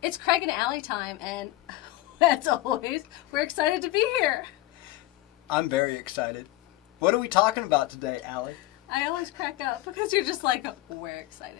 It's Craig and Allie time, and as always, we're excited to be here. I'm very excited. What are we talking about today, Allie? I always crack up because you're just like, we're excited.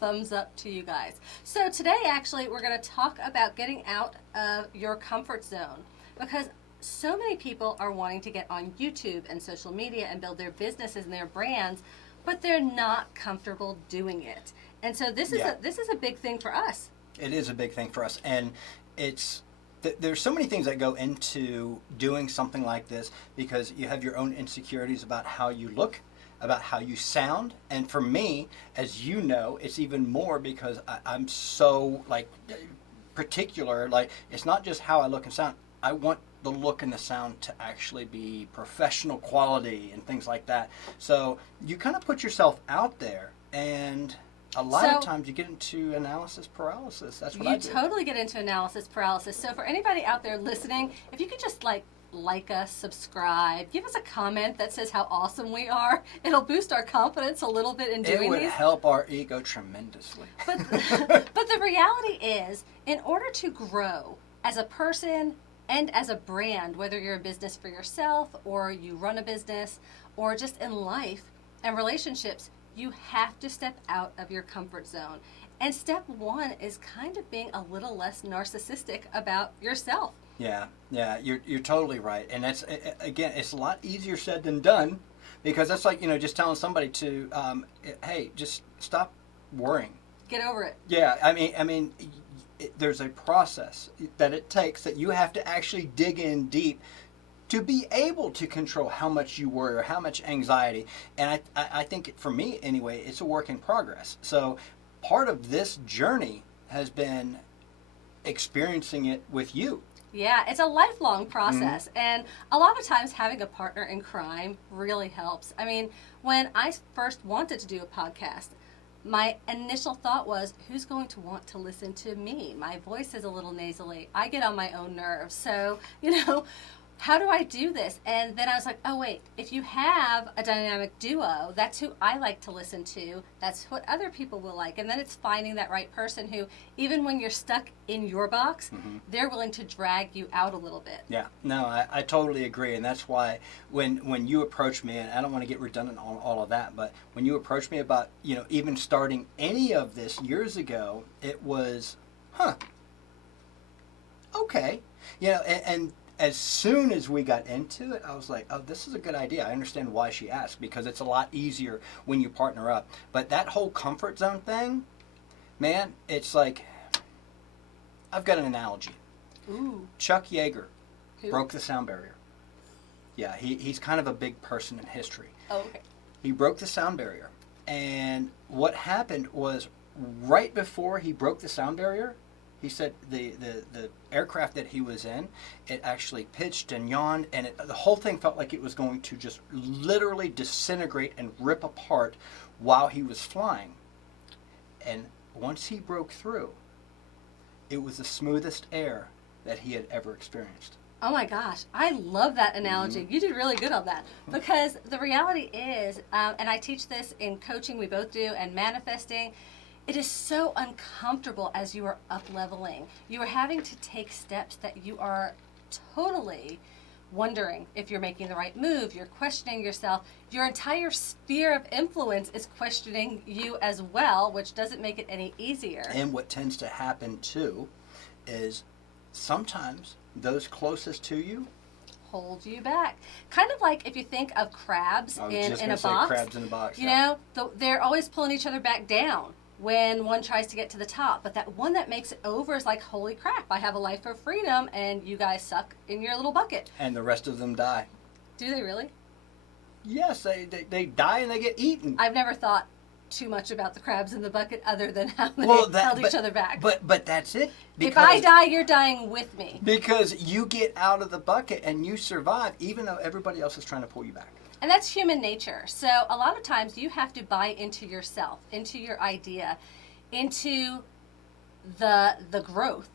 Thumbs up to you guys. So today, actually, we're going to talk about getting out of your comfort zone, because so many people are wanting to get on YouTube and social media and build their businesses and their brands, but they're not comfortable doing it. And so this is a big thing for us. It is a big thing for us, and there's so many things that go into doing something like this, because you have your own insecurities about how you look, about how you sound, and for me, as you know, it's even more because I'm so particular. Like, it's not just how I look and sound. I want the look and the sound to actually be professional quality and things like that. So you kind of put yourself out there, and a lot of times you get into analysis paralysis. That's what I do. You totally get into analysis paralysis. So for anybody out there listening, if you could just like us, subscribe, give us a comment that says how awesome we are. It'll boost our confidence a little bit in doing these. It would help our ego tremendously. But the reality is, in order to grow as a person and as a brand, whether you're a business for yourself or you run a business or just in life and relationships, you have to step out of your comfort zone. And step one is kind of being a little less narcissistic about yourself. Yeah, you're totally right. And that's, again, it's a lot easier said than done, because that's like, just telling somebody to, hey, just stop worrying. Get over it. Yeah, I mean, there's a process that it takes that you have to actually dig in deep to be able to control how much you worry or how much anxiety. And I think, for me anyway, it's a work in progress. So part of this journey has been experiencing it with you. Yeah, it's a lifelong process. Mm-hmm. And a lot of times having a partner in crime really helps. I mean, when I first wanted to do a podcast, my initial thought was, who's going to want to listen to me? My voice is a little nasally. I get on my own nerves. So, how do I do this? And then I was like, oh wait, if you have a dynamic duo, that's who I like to listen to. That's what other people will like. And then it's finding that right person who, even when you're stuck in your box, they're willing to drag you out a little bit. Yeah, no, I totally agree. And that's why when you approached me, and I don't want to get redundant on all of that, but when you approached me about, even starting any of this years ago, it was, okay. And as soon as we got into it, I was like, oh, this is a good idea. I understand why she asked, because it's a lot easier when you partner up. But that whole comfort zone thing, man, it's like, I've got an analogy. Ooh. Chuck Yeager Who? broke the sound barrier. Yeah, he's kind of a big person in history. Oh, okay. He broke the sound barrier. And what happened was, right before he broke the sound barrier, he said the aircraft that he was in, it actually pitched and yawned, and the whole thing felt like it was going to just literally disintegrate and rip apart while he was flying. And once he broke through, it was the smoothest air that he had ever experienced. Oh my gosh, I love that analogy. You did really good on that, because the reality is, and I teach this in coaching, we both do, and manifesting, it is so uncomfortable as you are up-leveling. You are having to take steps that you are totally wondering if you're making the right move. You're questioning yourself. Your entire sphere of influence is questioning you as well, which doesn't make it any easier. And what tends to happen, too, is sometimes those closest to you hold you back. Kind of like if you think of crabs in a box. Crabs in a box. They're always pulling each other back down when one tries to get to the top. But that one that makes it over is like, holy crap, I have a life of freedom, and you guys suck in your little bucket. And the rest of them die. Do they really? Yes, they die and they get eaten. I've never thought too much about the crabs in the bucket other than how they held each other back. But that's it. If I die, you're dying with me. Because you get out of the bucket and you survive, even though everybody else is trying to pull you back. And that's human nature. So a lot of times you have to buy into yourself, into your idea, into the growth.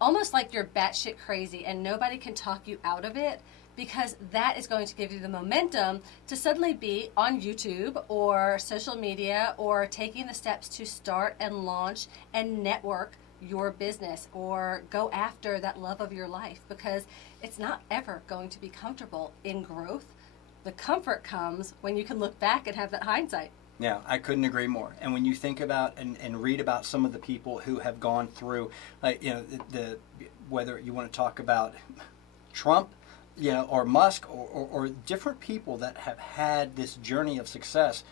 Almost like you're batshit crazy and nobody can talk you out of it, because that is going to give you the momentum to suddenly be on YouTube or social media or taking the steps to start and launch and network your business or go after that love of your life, because it's not ever going to be comfortable in growth. The comfort comes when you can look back and have that hindsight. Yeah, I couldn't agree more. And when you think about and read about some of the people who have gone through, like, the whether you want to talk about Trump, or Musk, or different people that have had this journey of success,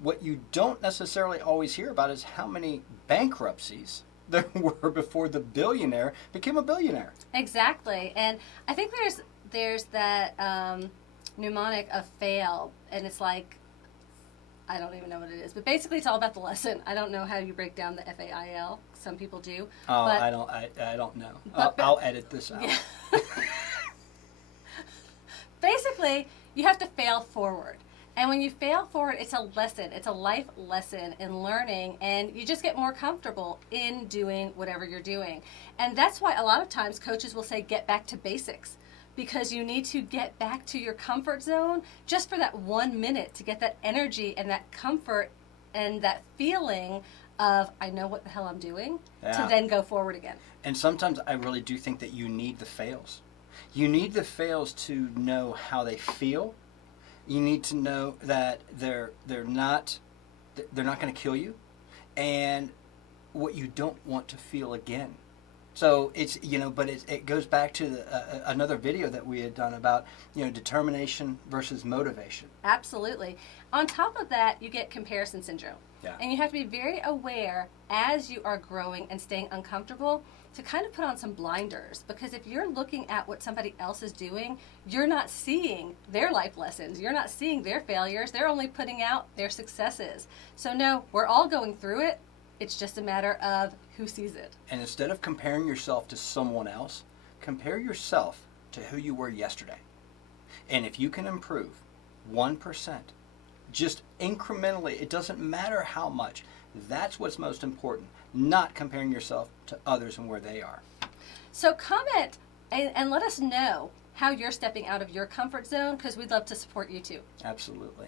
what you don't necessarily always hear about is how many bankruptcies there were before the billionaire became a billionaire. Exactly. And I think there's that mnemonic of fail, and it's like, I don't even know what it is, but basically it's all about the lesson. I don't know how you break down the FAIL. Some people do. Oh, but, I don't know. I'll edit this out. Yeah. Basically, you have to fail forward. And when you fail forward, it's a lesson. It's a life lesson in learning, and you just get more comfortable in doing whatever you're doing. And that's why a lot of times coaches will say, get back to basics, because you need to get back to your comfort zone just for that 1 minute to get that energy and that comfort and that feeling of, I know what the hell I'm doing, to then go forward again. And sometimes I really do think that you need the fails. You need the fails to know how they feel. You need to know that they're not going to kill you, and what you don't want to feel again. So it's but it goes back to another video that we had done about determination versus motivation. Absolutely. On top of that, you get comparison syndrome. Yeah. And you have to be very aware as you are growing and staying uncomfortable to kind of put on some blinders, because if you're looking at what somebody else is doing, you're not seeing their life lessons. You're not seeing their failures. They're only putting out their successes. So no, we're all going through it. It's just a matter of who sees it. And instead of comparing yourself to someone else, compare yourself to who you were yesterday. And if you can improve 1%, just incrementally, it doesn't matter how much, that's what's most important, not comparing yourself to others and where they are. So comment and let us know how you're stepping out of your comfort zone, because we'd love to support you too. Absolutely.